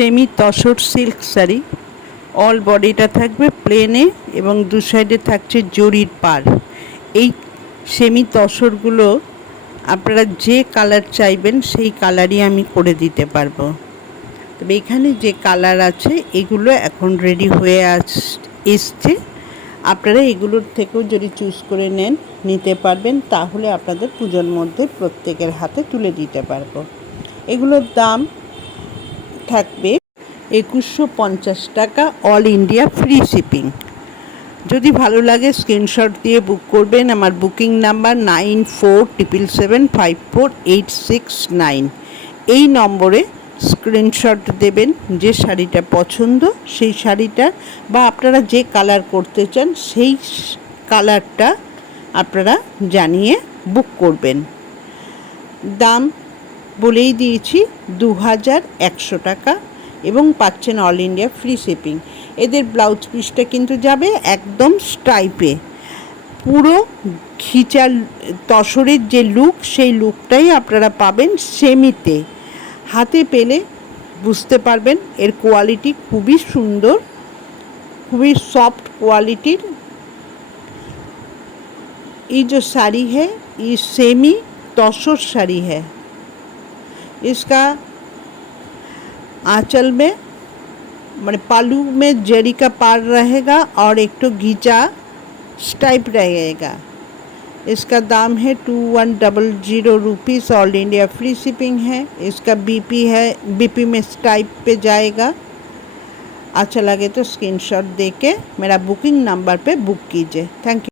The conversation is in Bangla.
Semi tussar silk sari. All বডিটা থাকবে প্লেনে এবং দু সাইডে থাকছে জরির পাড়। এই সেমি তসরগুলো আপনারা যে কালার চাইবেন সেই কালারই আমি করে দিতে পারবো। তবে এখানে যে কালার আছে এগুলো এখন রেডি হয়ে এসছে। আপনারা এগুলোর থেকেও যদি চুজ করে নিতে পারবেন, তাহলে আপনাদের পুজোর মধ্যে প্রত্যেকের হাতে তুলে দিতে পারবো। এগুলোর দাম থাকবে 2150 টাকা, অল ইন্ডিয়া ফ্রি শিপিং। যদি ভালো লাগে স্ক্রিনশট দিয়ে বুক করবেন। আমার বুকিং নাম্বার 9477548669। এই নম্বরে স্ক্রিনশট দেবেন যে শাড়িটা পছন্দ, সেই শাড়িটা বা আপনারা যে কালার করতে চান সেই কালারটা আপনারা জানিয়ে বুক করবেন। দাম বলেই দিয়েছি 2100 টাকা এবং পাচ্ছেন অল ইন্ডিয়া ফ্রি শিপিং। এদের ব্লাউজ পিসটা কিন্তু যাবে একদম স্টাইপে, পুরো খিচা তসরের যে লুক সেই লুকটাই আপনারা পাবেন সেমিতে। হাতে পেলে বুঝতে পারবেন এর কোয়ালিটি খুবই সুন্দর, খুবই সফট क्वालिटीर। ये जो साड़ी है ये सेमी तसर साड़ी है। इसका आंचल में माने पालू में जरी का पार रहेगा और एक तो घीचा स्टाइप रहेगा। इसका दाम है 2100 rupees, all India free shipping है। इसका बीपी है, बीपी में स्टाइप पे जाएगा। अच्छा लगे तो स्क्रीनशॉट देके मेरा बुकिंग नंबर पे बुक कीजिए। Thank you.